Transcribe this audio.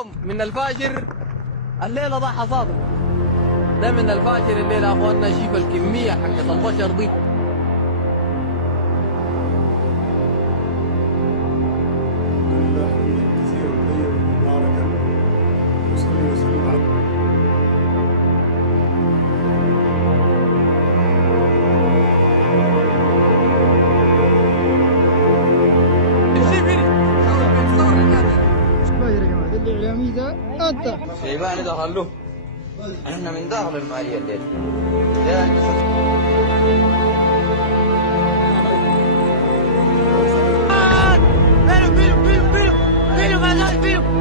اليوم من الفجر الليله ده حصاد. ده من الفجر الليله يا اخواننا. شوف الكميه حقت البشر دي. الإعلامي ده أنت شيباني دخلوه. احنا من داخل المالية الليل. فيلم